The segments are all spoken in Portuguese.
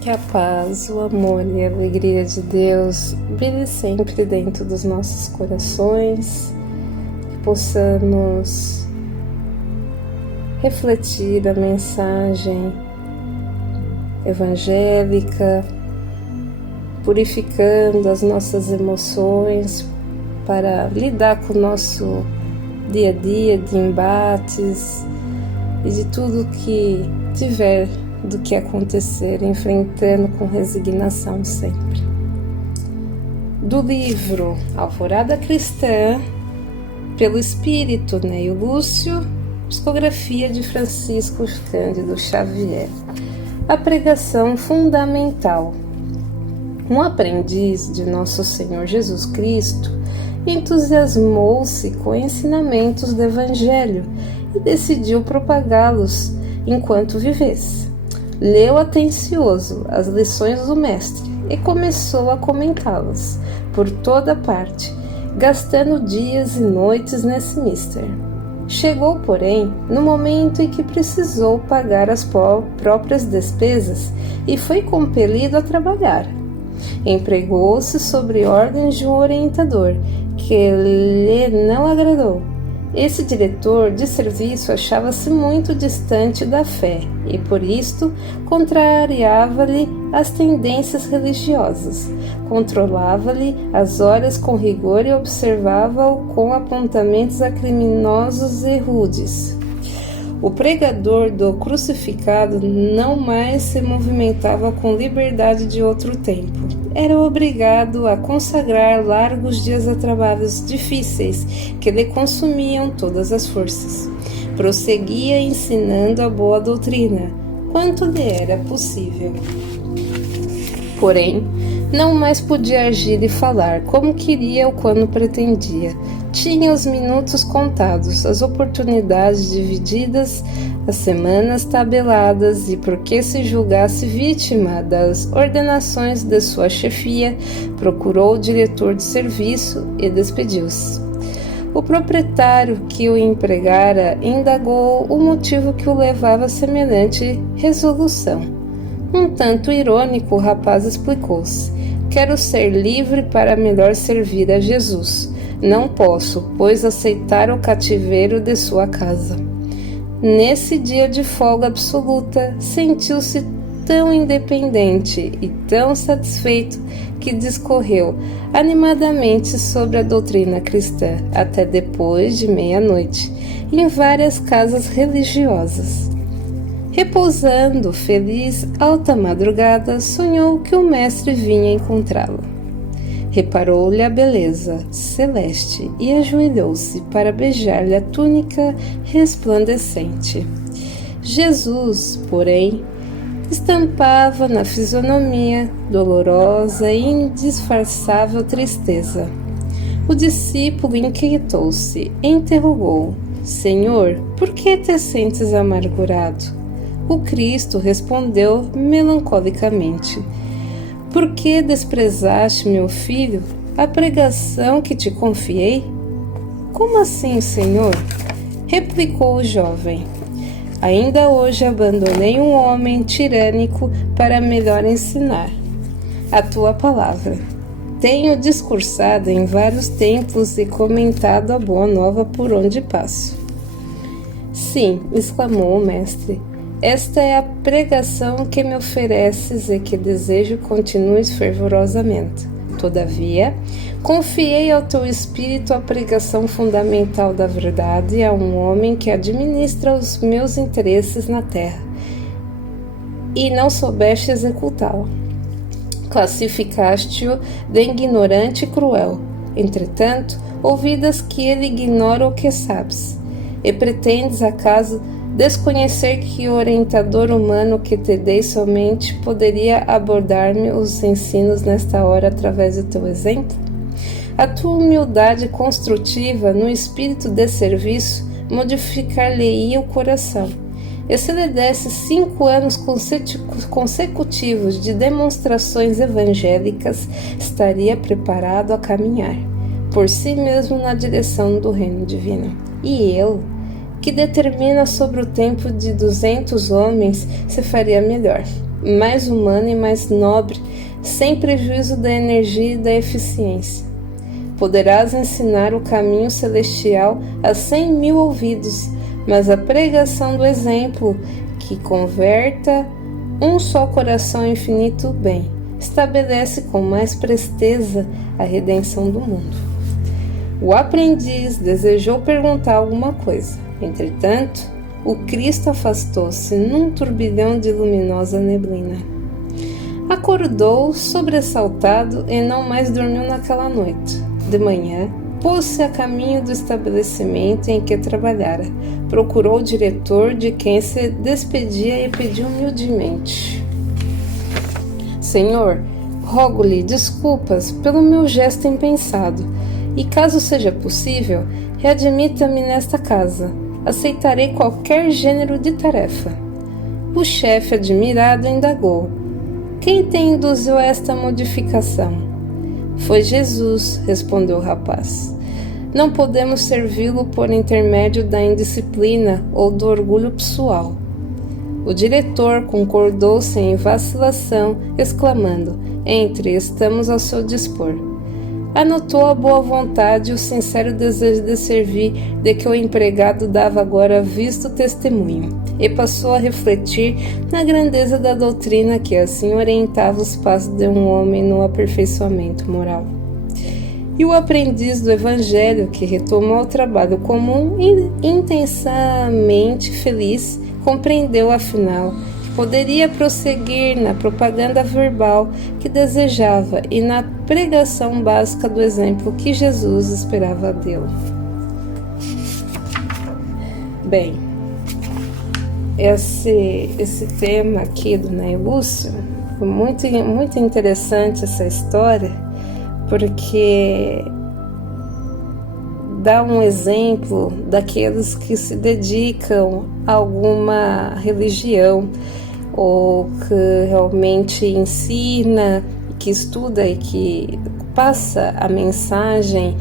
Que a paz, o amor e a alegria de Deus brilhe sempre dentro dos nossos corações, que possamos refletir a mensagem evangélica, purificando as nossas emoções para lidar com o nosso dia a dia de embates e de tudo que tiver do que acontecer, enfrentando com resignação sempre. Do livro Alvorada Cristã, pelo Espírito Neio Lúcio, psicografia de Francisco Cândido Xavier. A pregação fundamental. Um aprendiz de Nosso Senhor Jesus Cristo entusiasmou-se com ensinamentos do Evangelho e decidiu propagá-los enquanto vivesse. Leu atencioso as lições do Mestre e começou a comentá-las por toda parte, gastando dias e noites nesse mister. Chegou, porém, no momento em que precisou pagar as próprias despesas e foi compelido a trabalhar. Empregou-se sobre ordens de um orientador que lhe não agradou. Esse diretor de serviço achava-se muito distante da fé e, por isto, contrariava-lhe as tendências religiosas, controlava-lhe as horas com rigor e observava-o com apontamentos a criminosos e rudes. O pregador do crucificado não mais se movimentava com liberdade de outro tempo. Era obrigado a consagrar largos dias a trabalhos difíceis que lhe consumiam todas as forças. Prosseguia ensinando a boa doutrina, quanto lhe era possível. Porém, não mais podia agir e falar como queria ou quando pretendia. Tinha os minutos contados, as oportunidades divididas, as semanas tabeladas, e porque se julgasse vítima das ordenações de sua chefia, procurou o diretor de serviço e despediu-se. O proprietário que o empregara indagou o motivo que o levava a semelhante resolução. Um tanto irônico, o rapaz explicou-se: quero ser livre para melhor servir a Jesus. Não posso, pois, aceitar o cativeiro de sua casa. Nesse dia de folga absoluta, sentiu-se tão independente e tão satisfeito que discorreu animadamente sobre a doutrina cristã até depois de meia-noite, em várias casas religiosas. Repousando, feliz, alta madrugada, sonhou que o mestre vinha encontrá-lo. Reparou-lhe a beleza celeste e ajoelhou-se para beijar-lhe a túnica resplandecente. Jesus, porém, estampava na fisionomia dolorosa e indisfarçável tristeza. O discípulo inquietou-se e interrogou: Senhor, por que te sentes amargurado? O Cristo respondeu melancolicamente: por que desprezaste, meu filho, a pregação que te confiei? Como assim, Senhor? Replicou o jovem. Ainda hoje abandonei um homem tirânico para melhor ensinar a tua palavra. Tenho discursado em vários templos e comentado a boa nova por onde passo. Sim, exclamou o mestre. Esta é a pregação que me ofereces e que desejo continues fervorosamente. Todavia, confiei ao teu espírito a pregação fundamental da verdade a um homem que administra os meus interesses na terra, e não soubeste executá-la. Classificaste-o de ignorante e cruel. Entretanto, ouvidas que ele ignora o que sabes, e pretendes acaso desconhecer que o orientador humano que te dei somente poderia abordar-me os ensinos nesta hora através do teu exemplo? A tua humildade construtiva no espírito de serviço modificar-lhe-ia o coração. E se lhe desse 5 anos consecutivos de demonstrações evangélicas, estaria preparado a caminhar por si mesmo na direção do reino divino. E eu, que determina sobre o tempo de 200 homens, se faria melhor. mais humana e mais nobre, sem prejuízo da energia e da eficiência. Poderás ensinar o caminho celestial a 100.000 ouvidos, mas a pregação do exemplo, que converta um só coração ao infinito bem, estabelece com mais presteza a redenção do mundo. O aprendiz desejou perguntar alguma coisa. Entretanto, o Cristo afastou-se num turbilhão de luminosa neblina. Acordou sobressaltado e não mais dormiu naquela noite. De manhã, pôs-se a caminho do estabelecimento em que trabalhara. Procurou o diretor, de quem se despedia, e pediu humildemente: Senhor, rogo-lhe desculpas pelo meu gesto impensado, e caso seja possível, readmita-me nesta casa. Aceitarei qualquer gênero de tarefa. O chefe, admirado, indagou: Quem te induziu a esta modificação? Foi Jesus, respondeu o rapaz. Não podemos servi-lo por intermédio da indisciplina ou do orgulho pessoal. O diretor concordou sem vacilação, exclamando: Entre, estamos ao seu dispor. Anotou a boa vontade e o sincero desejo de servir, de que o empregado dava agora visto testemunho, e passou a refletir na grandeza da doutrina que assim orientava os passos de um homem no aperfeiçoamento moral. E o aprendiz do Evangelho, que retomou o trabalho comum intensamente feliz, compreendeu afinal que poderia prosseguir na propaganda verbal que desejava e na pregação básica do exemplo que Jesus esperava dele. Bem, esse tema aqui do Ney Lúcio, foi muito interessante essa história, porque dá um exemplo daqueles que se dedicam a alguma religião ou que realmente ensina, que estuda e que passa a mensagem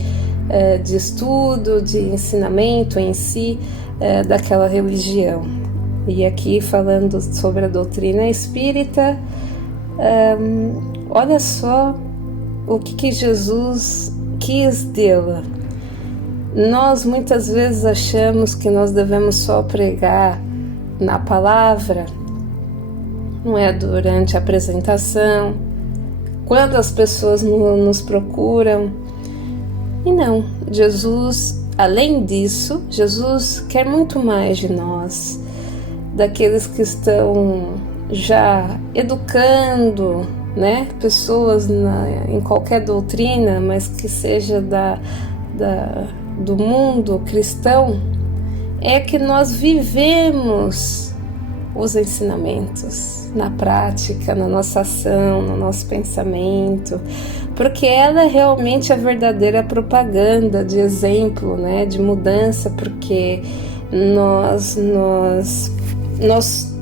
de estudo, de ensinamento em si daquela religião. E aqui falando sobre a doutrina espírita, olha só o que Jesus quis dela. Nós muitas vezes achamos que nós devemos só pregar na palavra, não é? Durante a apresentação, quando as pessoas nos procuram. E não, Jesus, além disso, Jesus quer muito mais de nós, daqueles que estão já educando, né, pessoas em qualquer doutrina, mas que seja do mundo cristão, é que nós vivemos os ensinamentos na prática, na nossa ação, no nosso pensamento, porque ela é realmente a verdadeira propaganda de exemplo, né, de mudança, porque nós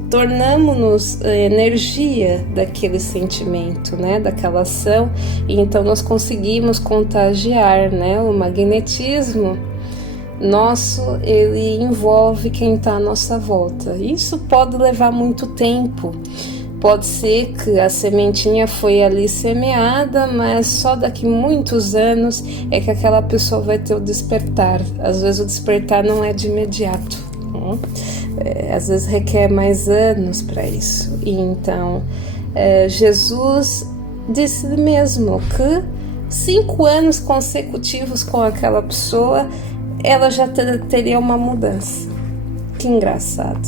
tornamos-nos energia daquele sentimento, né, daquela ação, e então nós conseguimos contagiar, né, o magnetismo nosso, ele envolve quem está à nossa volta. Isso pode levar muito tempo, pode ser que a sementinha foi ali semeada, mas só daqui muitos anos é que aquela pessoa vai ter o despertar. Às vezes o despertar não é de imediato, né? Às vezes requer mais anos para isso. E então Jesus disse mesmo que 5 anos consecutivos com aquela pessoa ela já teria uma mudança. Que engraçado.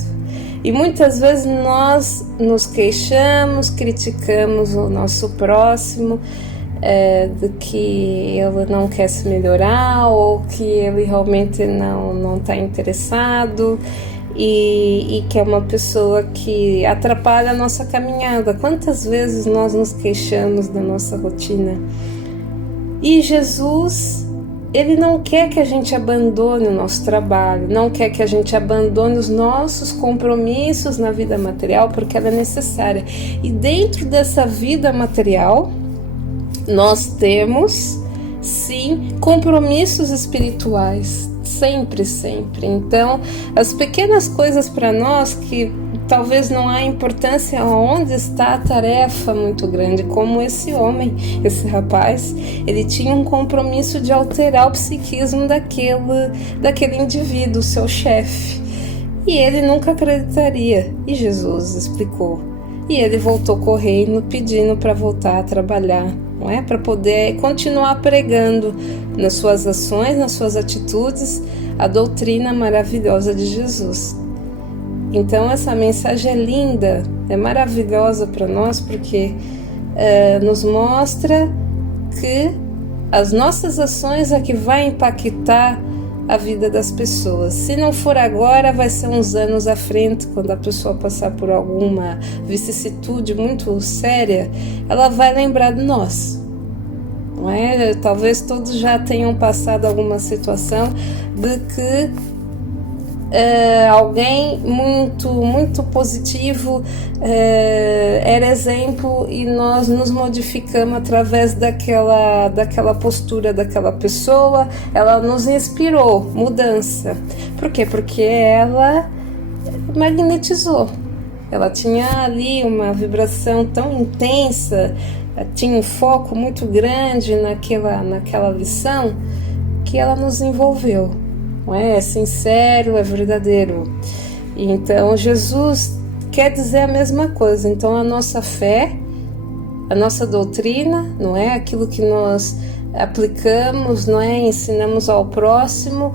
E muitas vezes nós nos queixamos, criticamos o nosso próximo, de que ele não quer se melhorar ou que ele realmente não está interessado, e que é uma pessoa que atrapalha a nossa caminhada. Quantas vezes nós nos queixamos da nossa rotina? E Jesus, ele não quer que a gente abandone o nosso trabalho, não quer que a gente abandone os nossos compromissos na vida material, porque ela é necessária. E dentro dessa vida material, nós temos, sim, compromissos espirituais. sempre, sempre. Então, as pequenas coisas para nós que talvez não há importância onde está a tarefa muito grande, como esse homem, esse rapaz, ele tinha um compromisso de alterar o psiquismo daquele indivíduo, seu chefe. E ele nunca acreditaria. E Jesus explicou. E ele voltou correndo, pedindo para voltar a trabalhar, não é? Para poder continuar pregando nas suas ações, nas suas atitudes, a doutrina maravilhosa de Jesus. Então essa mensagem é linda, é maravilhosa para nós, porque nos mostra que as nossas ações é que vai impactar a vida das pessoas. Se não for agora, vai ser uns anos à frente, quando a pessoa passar por alguma vicissitude muito séria, ela vai lembrar de nós. Não é? Talvez todos já tenham passado alguma situação de que alguém muito positivo era exemplo e nós nos modificamos através daquela postura daquela pessoa. Ela nos inspirou mudança. Por quê? Porque ela magnetizou. Ela tinha ali uma vibração tão intensa, tinha um foco muito grande naquela lição, que ela nos envolveu. É sincero, é verdadeiro. Então Jesus quer dizer a mesma coisa. Então a nossa fé, a nossa doutrina, não é aquilo que nós aplicamos, não é, ensinamos ao próximo,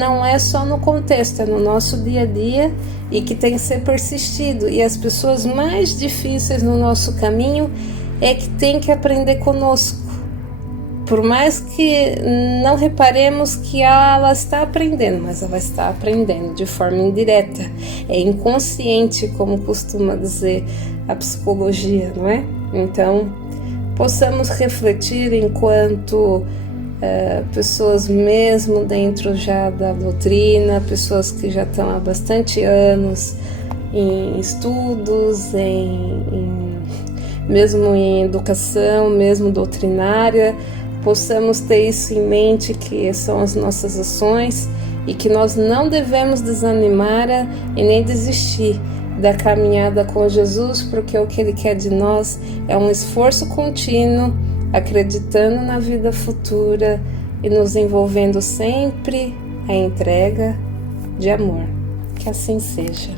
não é só no contexto, é no nosso dia a dia, e que tem que ser persistido. E as pessoas mais difíceis no nosso caminho é que tem que aprender conosco. Por mais que não reparemos que ela está aprendendo, mas ela está aprendendo de forma indireta. É inconsciente, como costuma dizer a psicologia, não é? Então, possamos refletir enquanto pessoas mesmo dentro já da doutrina, pessoas que já estão há bastante anos em estudos, mesmo em educação, mesmo doutrinária, possamos ter isso em mente, que são as nossas ações e que nós não devemos desanimar e nem desistir da caminhada com Jesus, porque o que Ele quer de nós é um esforço contínuo, acreditando na vida futura e nos envolvendo sempre a entrega de amor. Que assim seja.